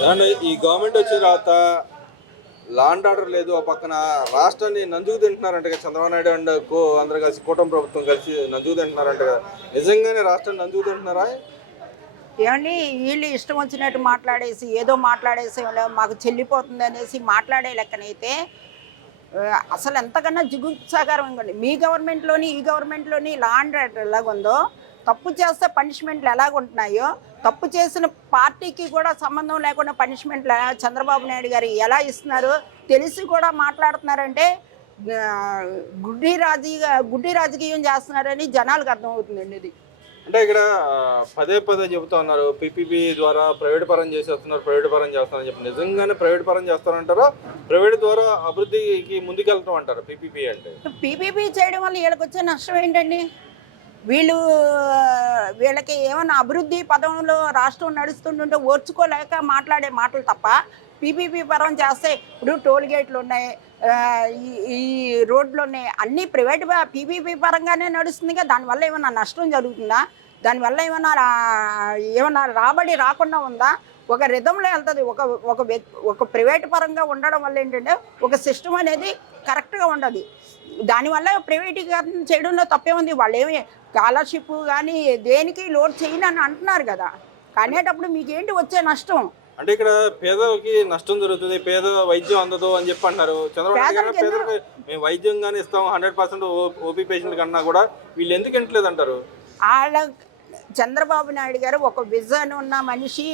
ఈ గవర్నమెంట్ వచ్చిన తర్వాత లాండ్ ఆర్డర్ లేదు ఆ పక్కన రాష్ట్రాన్ని నంజుకు తింటున్నారంట కదా చంద్రబాబు నాయుడు అండ్ కో అందరు కలిసి కూటమి ప్రభుత్వం కలిసి నంజుకు తింటున్నారంట కదా. నిజంగానే రాష్ట్రాన్ని నంజుకు తింటున్నారా? ఏమండి వీళ్ళు ఇష్టం వచ్చినట్టు మాట్లాడేసి ఏదో మాట్లాడేసి మాకు చెల్లిపోతుంది అనేసి మాట్లాడే లెక్కనైతే అసలు ఎంతకన్నా జిగుప్సాగారం ఇవ్వండి. మీ గవర్నమెంట్లోని ఈ గవర్నమెంట్లోని లాండ్ ఆర్డర్ ఎలాగుందో తప్పు చేస్తే పనిష్మెంట్లు ఎలాగుంటున్నాయో తప్పు చేసిన పార్టీకి కూడా సంబంధం లేకుండా పనిష్మెంట్లు చంద్రబాబు నాయుడు గారు ఎలా ఇస్తున్నారు? తెలిసి కూడా మాట్లాడుతున్నారంటే గుడ్డి రాజకీయ గుడ్డి రాజకీయం చేస్తున్నారని జనాలకు అర్థమవుతుందండి ఇది. అంటే ఇక్కడ పదే పదే చెబుతా ఉన్నారు. పీపీపీ ద్వారా ప్రైవేట్ పరం చేసేస్తున్నారు ప్రైవేట్ పరం చేస్తారని చెప్పి. నిజంగానే ప్రైవేట్ పరం చేస్తారంటారా ప్రైవేట్ ద్వారా అభివృద్ధికి ముందుకెళ్తాం అంటారు పీపీపీ అంటే. పీపీపీ చేయడం వల్ల వీళ్ళకి వచ్చే నష్టం ఏంటండి? వీళ్ళు వీళ్ళకి ఏమైనా అభివృద్ధి పదంలో రాష్ట్రం నడుస్తుంటుంటే ఓర్చుకోలేక మాట్లాడే మాటలు తప్ప పీపీపీ పరం చేస్తే ఇప్పుడు టోల్ గేట్లు ఉన్నాయి ఈ రోడ్లు ఉన్నాయి అన్నీ ప్రైవేట్ పీపీపీ పరంగానే నడుస్తుంది కదా దానివల్ల ఏమైనా నష్టం జరుగుతుందా? దానివల్ల ఏమన్నా ఏమన్నా రాబడి రాకుండా ఉందా? ఒక రిధంలో వెళ్తుంది. ఒక ఒక ఒక ప్రైవేట్ పరంగా ఉండడం వల్ల ఏంటంటే ఒక సిస్టమ్ అనేది కరెక్ట్గా ఉండదు. దానివల్ల ప్రైవేటీకరణ చేయడంలో తప్పే ఉంది వాళ్ళు ఏమి స్కాలర్షిప్ కానీ దేనికి లోడ్ చేయను అని అంటున్నారు కదా. కానేటప్పుడు మీకేంటి వచ్చే నష్టం? అంటే ఇక్కడ పేదలకి నష్టం జరుగుతుంది. పేద వైద్యం అందదు అని చెప్పి అంటున్నారు చంద్రబాబు పేదలకు మేము వైద్యం కానీ ఇస్తాం. హండ్రెడ్ పర్సెంట్ ఓపీ పేషెంట్ కన్నా కూడా వీళ్ళు ఎందుకు ఇంటలేదు అంటారు వాళ్ళ చంద్రబాబు నాయుడు గారు ఒక విజన్ ఉన్న మనిషి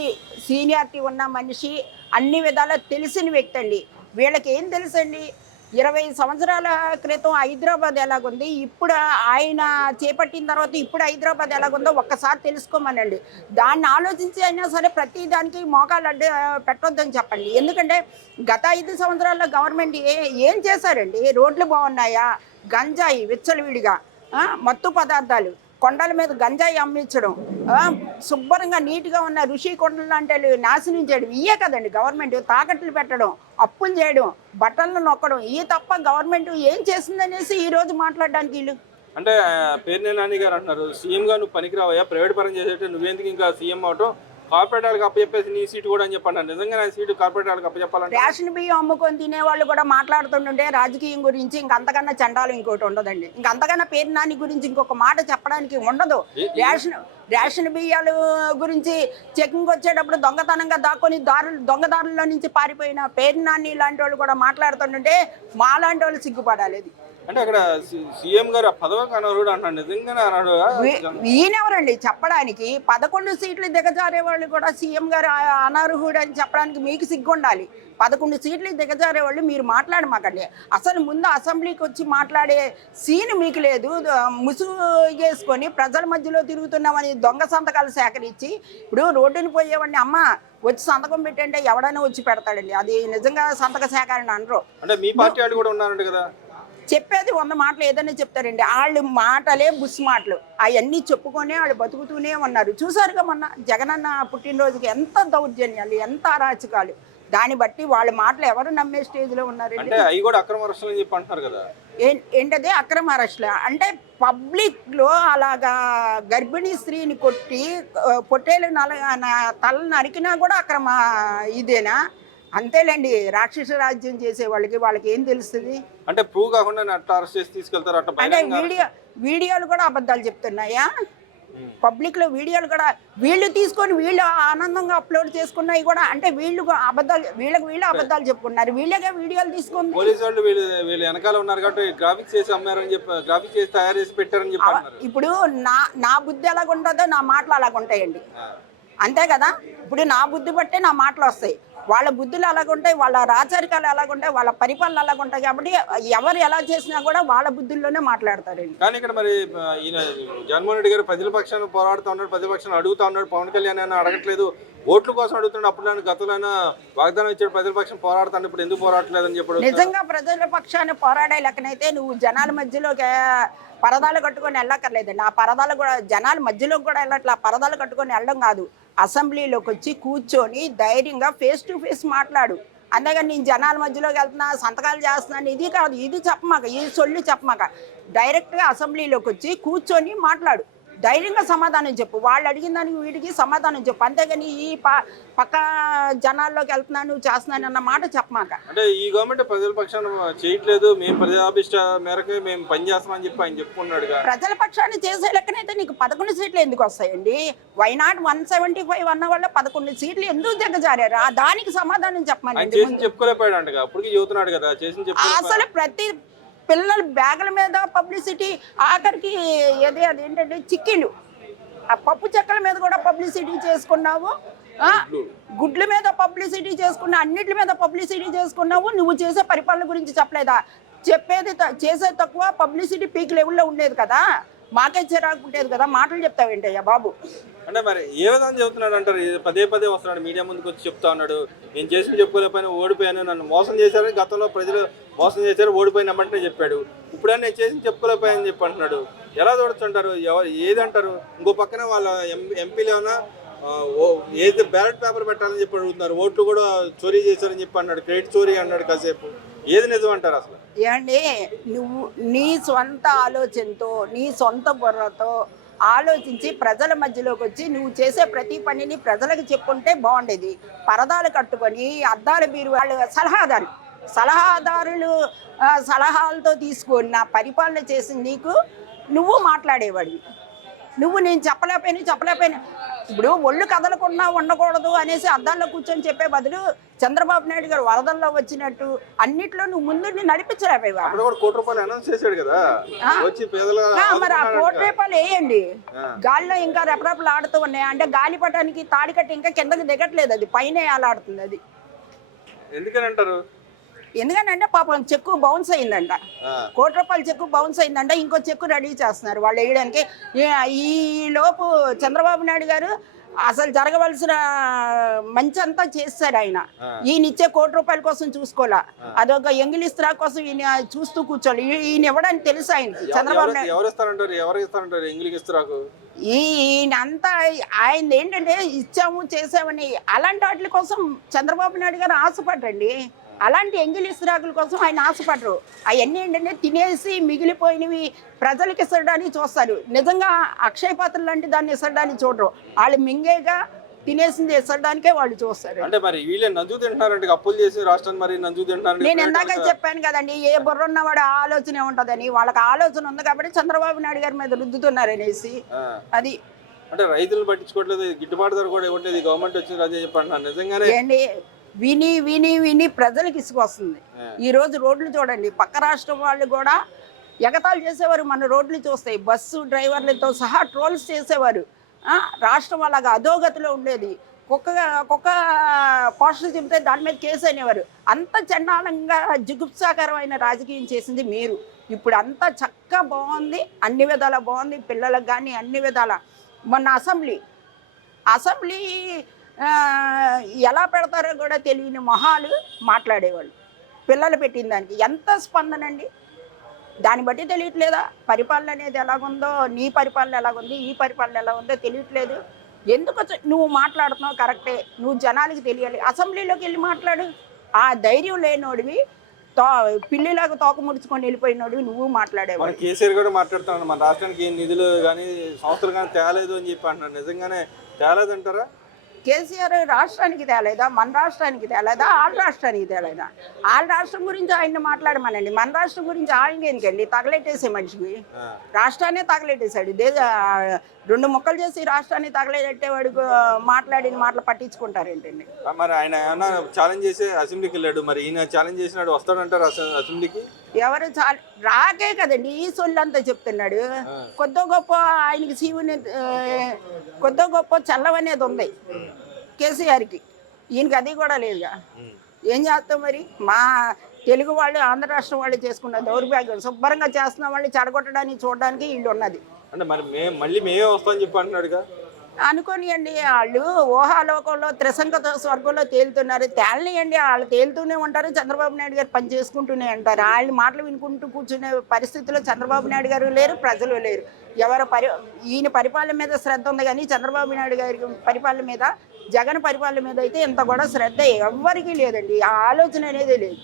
సీనియారిటీ ఉన్న మనిషి అన్ని విధాలా తెలిసిన వ్యక్తి అండి. వీళ్ళకి ఏం తెలుసండి? ఇరవై సంవత్సరాల క్రితం హైదరాబాద్ ఎలాగుంది? ఇప్పుడు ఆయన చేపట్టిన తర్వాత ఇప్పుడు హైదరాబాద్ ఎలాగుందో ఒక్కసారి తెలుసుకోమనండి. దాన్ని ఆలోచించి అయినా సరే ప్రతి దానికి మోకాలు అడ్డు పెట్టొద్దని చెప్పండి. ఎందుకంటే గత ఐదు సంవత్సరాల్లో గవర్నమెంట్ ఏ ఏం చేశారండి? రోడ్లు బాగున్నాయా? గంజాయి విచ్చలవిడిగా మత్తు పదార్థాలు. కొండల మీద గంజాయి అమ్మించడం. శుభ్రంగా నీట్గా ఉన్న ఋషి కొండలు లాంటి నాశనం చేయడం. ఇయే కదండి గవర్నమెంట్. తాకట్లు పెట్టడం అప్పులు చేయడం బట్టలను నొక్కడం. ఈ తప్ప గవర్నమెంట్ ఏం చేసిందనేసి ఈ రోజు మాట్లాడడానికి వీళ్ళు. అంటే ఆ, నాని గారు అంటున్నారు. సీఎం గా నువ్వు పనికిరావయ్యా. ప్రైవేట్ పరం చేసేట్టు నువ్వేందుకు ఇంకా సీఎం అవటం? కార్పొరేట్ వాళ్ళకి అప్పచెప్పేసి నీ సీటు కూడా అని చెప్పండి నిజంగా నా సీటు కార్పొరేట్ వాళ్ళకి అప్పచెప్పాలంటే? రేషన్ బియ్యం అమ్ముకొని తినే వాళ్ళు కూడా మాట్లాడుతుంటుంటే రాజకీయం గురించి ఇంకంతకన్నా చండాలు ఇంకోటి ఉండదండి. ఇంకంతకన్నా పేరు నాని గురించి ఇంకొక మాట చెప్పడానికి ఉండదు. రేషన్ రేషన్ బియ్యాలు గురించి చెకింగ్ వచ్చేటప్పుడు దొంగతనంగా దాక్కొని దారులు దొంగదారుల్లో నుంచి పారిపోయిన పేరు నాని లాంటి వాళ్ళు కూడా మాట్లాడుతుంటుంటే మా లాంటి వాళ్ళు సిగ్గుపడాలి అంటే అక్కడ సీఎం గారు పదవికి అనర్హుడు అంటున్నాడు నిజంగానే అనడు ఈయనెవరండి? చెప్పడానికి పదకొండు సీట్లు దిగజారే వాళ్ళు కూడా సీఎం గారు అనర్హుడు అని చెప్పడానికి మీకు సిగ్గు ఉండాలి పదకొండు సీట్లు దిగజారే వాళ్ళు మీరు మాట్లాడమాకండి. అసలు ముందు అసెంబ్లీకి వచ్చి మాట్లాడే సీన్ మీకు లేదు. ముసుగు వేసుకొని ప్రజల మధ్యలో తిరుగుతున్నామని దొంగ సంతకాలు సేకరించి ఇప్పుడు రోడ్డుని పోయేవాడిని అమ్మ వచ్చి సంతకం పెట్టంటే ఎవడైనా వచ్చి పెడతాడండి. అది నిజంగా సంతక సేకరణ అనరు. అంటే మీ పార్టీ వాళ్ళు కూడా ఉన్నారంట కదా? చెప్పేది వంద మాటలు ఏదైనా చెప్తారండి. వాళ్ళు మాటలే బుస్ మాటలు. అవన్నీ చెప్పుకొని వాళ్ళు బతుకుతూనే ఉన్నారు. చూసారుగా మొన్న జగనన్న పుట్టినరోజుకి ఎంత దౌర్జన్యాలు ఎంత అరాచకాలు. దాన్ని బట్టి వాళ్ళ మాటలు ఎవరు నమ్మే స్టేజ్లో ఉన్నారండి? అవి కూడా అక్రమ అరెస్టులు అని చెప్పి అంటున్నారు కదా. ఏం- ఏంటది? అక్రమ అరెస్టులు? అంటే పబ్లిక్లో అలాగా గర్భిణీ స్త్రీని కొట్టి పొట్టేలు నల తల నరికినా కూడా అక్రమ ఇదేనా? అంతేలేండి రాక్షస రాజ్యం చేసే వాళ్ళకి వాళ్ళకి ఏం తెలుస్తుంది? అంటే ప్రూవ్ కాకుండా తీసుకెళ్తారు అంటే వీడియో వీడియోలు కూడా అబద్ధాలు చెప్తున్నాయా. పబ్లిక్లో వీడియోలు కూడా వీళ్ళు తీసుకొని వీళ్ళు ఆనందంగా అప్లోడ్ చేసుకున్నాయి కూడా అంటే వీళ్ళు అబద్ధాలు వీళ్ళకి వీళ్ళు అబద్ధాలు చెప్పుకున్నారు వీళ్ళకే వీడియోలు తీసుకుంది. పోలీసు వాళ్ళు వీళ్ళు వీళ్ళు వెనకాల ఉన్నారు కాబట్టి గ్రాఫిక్స్ చేసి అమ్మారని చెప్పి గ్రాఫిక్స్ చేసి తయారు చేసి పెట్టారని చెప్పి ఇప్పుడు నా నా బుద్ధి ఎలాగ ఉంటుందో నా మాటలు అలాగ ఉంటాయండి అంతే కదా? ఇప్పుడు నా బుద్ధి బట్టే నా మాటలు వస్తాయి. వాళ్ళ బుద్ధులు అలాగుంటాయి వాళ్ళ రాచరికాలు అలాగుంటాయి వాళ్ళ పరిపాలన అలాగుంటాయి కాబట్టి ఎవరు ఎలా చేసినా కూడా వాళ్ళ బుద్ధుల్లోనే మాట్లాడతారండి. కానీ ఇక్కడ మరి ఈయన జగన్మోహన్ రెడ్డి గారు ప్రజల పక్షాన్ని పోరాడుతూ ఉన్నాడు ప్రజల పక్షాన్ని అడుగుతా ఉన్నాడు పవన్ కళ్యాణ్ అని అడగట్లేదు ఓట్ల కోసం అడుగుతున్నాడు అప్పుడు నన్ను గతంలో వాగ్దానం ఇచ్చాడు ప్రజల పక్షం పోరాడుతాను ఇప్పుడు ఎందుకు పోరాడట్లేదు అని చెప్పాడు నిజంగా ప్రజల పక్షాన పోరాడే లెక్కనైతే నువ్వు జనాల మధ్యలోకి పరదాలు కట్టుకొని వెళ్ళక్కర్లేదండి ఆ పరదాలు కూడా జనాల మధ్యలోకి కూడా వెళ్ళట్లా ఆ పరదాలు కట్టుకొని వెళ్ళడం కాదు. అసెంబ్లీలోకి వచ్చి కూర్చొని ధైర్యంగా ఫేస్ టు ఫేస్ మాట్లాడు. అంతేగాని నేను జనాల మధ్యలోకి వెళ్తున్నా సంతకాలు చేస్తున్నాను ఇది కాదు ఇది చెప్పమాక ఇది సొల్లు చెప్పమాక. డైరెక్ట్గా అసెంబ్లీలోకి వచ్చి కూర్చొని మాట్లాడు. ధైర్యంగా సమాధానం చెప్పు. వాళ్ళు అడిగిన దానికి వీటికి సమాధానం చెప్పు. అంతేగాని ఈ పక్క జనాల్లోకి వెళ్తున్నాను చేస్తున్నాను అన్న మాట చెప్పమాక. అంటే ఈ గవర్నమెంట్ ప్రజల పక్షాన చేయట్లేదు. మేము ప్రజాభిష్ట మేరకు మేము పనిచేస్తామని చెప్పి ఆయన చెప్పుకున్నాడుగా ప్రజల పక్షాన్ని చేసే లెక్కనైతే నీకు పదకొండు సీట్లు ఎందుకు వస్తాయండి? వైనాట్ వన్ సెవెంటీ ఫైవ్ అన్న వల్ల పదకొండు సీట్లు ఎందుకు దిగజారారు? దానికి సమాధానం చేసి చెప్పుకోలేకపోయాడు అప్పటికి చెబుతున్నాడు కదా. చేసి అసలు ప్రతి పిల్లల బ్యాగుల మీద పబ్లిసిటీ ఆఖరికి ఏది అది ఏంటంటే చిక్కీలు ఆ పప్పు చెక్కల మీద కూడా పబ్లిసిటీ చేసుకున్నావు. గుడ్ల. మీద పబ్లిసిటీ చేసుకున్నా అన్నిటి మీద పబ్లిసిటీ చేసుకున్నావు. నువ్వు చేసే పరిపాలన గురించి చెప్పలేదా? చెప్పేది చేసే తక్కువ పబ్లిసిటీ పీక్ లెవెల్లో ఉండేది కదా? మాకే చిరాకు ఉండేది కదా? మాటలు చెప్తావేంటయ్యా బాబు? అంటే మరి ఏ విధంగా చెబుతున్నాడు అంటారు? పదే పదే వస్తున్నాడు మీడియా ముందుకు వచ్చి చెప్తా ఉన్నాడు. నేను చేసి చెప్పుకోలేకపోయినా ఓడిపోయాను నన్ను మోసం చేశారు గతంలో ప్రజలు మోసం చేశారు ఓడిపోయినామంటే చెప్పాడు. ఇప్పుడే నేను చేసి చెప్పుకోలేకపోయాని చెప్పి అంటున్నాడు. ఎలా చూడొచ్చుంటారు ఎవరు ఏది అంటారు? ఇంకో పక్కన వాళ్ళ ఎం ఎంపీలు ఏమైనా ఓ- ఏది బ్యాలెట్ పేపర్ పెట్టాలని చెప్పి అడుగుతున్నారు ఓట్లు కూడా చోరీ చేశారని చెప్పి అన్నాడు క్రెడిట్ చోరీ అన్నాడు కాసేపు. ఏది నిజం అంటారు అసలు? ఏమండి నువ్వు నీ సొంత ఆలోచనతో నీ సొంత బుర్రతో ఆలోచించి ప్రజల మధ్యలోకి వచ్చి నువ్వు చేసే ప్రతి పనిని ప్రజలకు చెప్పుంటే బాగుండేది. పరదాలు కట్టుకొని అద్దాల మీరు వాళ్ళు సలహాదారు. సలహాదారులు సలహాలతో సలహాలతో తీసుకున్న పరిపాలన చేసింది నీకు నువ్వు మాట్లాడేవాడివి. నువ్వు నేను చెప్పలేకపోయినా చెప్పలేకపోయినా. ఇప్పుడు ఒళ్ళు కదలకుండా ఉండకూడదు అనేసి అద్దాల్లో కూర్చొని చెప్పే బదులు చంద్రబాబు నాయుడు గారు వరదల్లో వచ్చినట్టు అన్నిట్లో నువ్వు ముందు కూడా కోటి రూపాయలు అనౌన్స్ చేశాడు కదా. మరి ఆ కోటి రూపాయలు వేయండి. గాలిలో ఇంకా రెపరెపలు ఆడుతూ ఉన్నాయి. అంటే గాలిపటానికి తాడి కట్టి ఇంకా కిందకి దిగట్లేదు అది. పైన ఆడుతుంది అది. ఎందుకని అంటారు? ఎందుకంటే పాపం చెక్కు బౌన్స్ అయిందంట. కోటి రూపాయల చెక్కు బౌన్స్ అయిందంట ఇంకో చెక్కు రెడీ చేస్తున్నారు వాళ్ళు వేయడానికి. ఈ- లోపు చంద్రబాబు నాయుడు గారు అసలు జరగవలసిన మంచి అంతా చేస్తారు ఆయన. ఈయన ఇచ్చే కోటి రూపాయల కోసం చూసుకోవాలా? అదొక ఎంగిలిస్త్రా కోసం ఈయన చూస్తూ కూర్చోవాలి. ఈ- ఈయన ఇవ్వడానికి తెలుసు ఆయనకి చంద్రబాబు నాయుడు. ఈయన అంతా ఆయన ఏంటంటే ఇచ్చాము చేసామని అలాంటి వాటి కోసం చంద్రబాబు నాయుడు గారు ఆశపడరండి. అలాంటి ఎంగిలి ఇస్రాకుల కోసం ఆయన ఆశపడరు. అవన్నీ ఏంటంటే తినేసి మిగిలిపోయినవి ప్రజలకు ఇసరడానికి చూస్తారు. నిజంగా అక్షయ పాత్ర లాంటి దాన్ని ఇసరడానికి చూడరు. వాళ్ళు మింగేగా తినేసింది ఇసరడానికే వాళ్ళు చూస్తారు. అంటే మరి వీళ్ళే నంజు తింటున్నారంటే అప్పులు చేసి రాష్ట్రాన్ని మరి నంజు తింటున్నారంటే నేను ఇందాక చెప్పాను కదండి ఏ బుర్ర ఉన్నవాడు ఆ ఆలోచనే ఉంటుందని. వాళ్ళకి ఆలోచన ఉంది కాబట్టి చంద్రబాబు నాయుడు గారి మీద రుద్దుతున్నారు అనేసి. అది. అంటే రైతులు పట్టించుకోవట్లేదు గిట్టుబాటు ధర కూడా ఇవ్వట్లేదు గవర్నమెంట్ వచ్చింది అదే చెప్పంటున్నాను నిజంగానే విని విని విని ప్రజలకు ఇసుకొస్తుంది. ఈ రోజు రోడ్లు చూడండి పక్క రాష్ట్రం వాళ్ళు కూడా ఎగతాళి చేసేవారు మన రోడ్లు చూస్తాయి బస్సు డ్రైవర్లతో సహా ట్రోల్స్ చేసేవారు. రాష్ట్రం అలాగా అధోగతిలో ఉండేది. కుక్క కుక్క పోస్టర్ చెబితే దాని మీద కేసు అనేవారు. అంత చండాలంగా జుగుప్సాకరమైన రాజకీయం చేసింది మీరు. ఇప్పుడు అంతా చక్కగా బాగుంది అన్ని విధాల బాగుంది పిల్లలకు కానీ అన్ని విధాల. మొన్న అసెంబ్లీ అసెంబ్లీ ఎలా పెడతారో కూడా తెలియని మొహాలు మాట్లాడేవాళ్ళు. పిల్లలు పెట్టిన దానికి ఎంత స్పందన అండి? దాన్ని బట్టి తెలియట్లేదా? పరిపాలన అనేది ఎలాగుందో నీ పరిపాలన ఎలాగుంది ఈ పరిపాలన ఎలా ఉందో తెలియట్లేదు. ఎందుకు నువ్వు మాట్లాడుతున్నావు కరెక్టే నువ్వు జనాలకి తెలియాలి. అసెంబ్లీలోకి వెళ్ళి మాట్లాడు. ఆ ధైర్యం లేనోడివి తో పిల్లిలాగా తోక ముడుచుకొని వెళ్ళిపోయినోడివి నువ్వు మాట్లాడేవాడు కేసీఆర్ కూడా మాట్లాడుతున్నాడు మన రాష్ట్రానికి నిధులు కానీ సంస్థలు కానీ తేలేదు అని చెప్పి అంటున్నాడు. నిజంగానే తేలేదంటారా? కేసీఆర్ రాష్ట్రానికి తేలేదా? మన రాష్ట్రానికి తేలేదా? ఆల్ రాష్ట్రానికి తేలేదా? ఆల్ రాష్ట్రం గురించి ఆయన మాట్లాడమనండి. మన రాష్ట్రం గురించి ఆయనకి ఎందుకండి తగలెట్టేసే మనిషికి. రాష్ట్రాన్ని తగలెట్టేశాడు. దేశ రెండు ముక్కలు చేసి రాష్ట్రాన్ని తగలెట్టేవాడు మాట్లాడిన మాటలు పట్టించుకుంటారేంటండి? మరి ఆయన ఏమన్నా ఛాలెంజ్ చేసి అసెంబ్లీకి వెళ్ళాడు. మరి ఈయన ఛాలెంజ్ చేసినాడు వస్తాడంటారు అసె- అసెంబ్లీకి? ఎవరు చాలా రాకే కదండి. ఈ సొల్లంతా చెప్తున్నాడు. కొద్దో గొప్ప ఆయనకి శివుని కొద్దో గొప్ప చల్లవనేది ఉంది కేసీఆర్కి. ఈయనకి అది కూడా లేదుగా. ఏం చేస్తాం మరి? మా తెలుగు వాళ్ళు ఆంధ్ర రాష్ట్రం వాళ్ళు చేసుకున్న దౌర్భాగ్యం. శుభ్రంగా చేస్తున్న వాళ్ళని చెడగొట్టడానికి చూడడానికి వీళ్ళు ఉన్నది అంటే మరి మేము మళ్ళీ మేమే వస్తామని చెప్పి అంటున్నాడుగా. అనుకోనియండి వాళ్ళు ఊహాలోకంలో త్రిసంగత స్వర్గంలో తేలుతున్నారు. తేలనియండి వాళ్ళు తేలుతూనే ఉంటారు. చంద్రబాబు నాయుడు గారు పని చేసుకుంటూనే ఉంటారు. వాళ్ళ మాటలు వినుకుంటూ కూర్చునే పరిస్థితిలో చంద్రబాబు నాయుడు గారు లేరు ప్రజలు లేరు. ఎవరు పరి ఈయన పరిపాలన మీద శ్రద్ధ ఉంది కానీ చంద్రబాబు నాయుడు గారి పరిపాలన మీద జగన్ పరిపాలన మీద అయితే ఇంత కూడా శ్రద్ధ ఎవ్వరికీ లేదండి. ఆ ఆలోచన అనేది లేదు.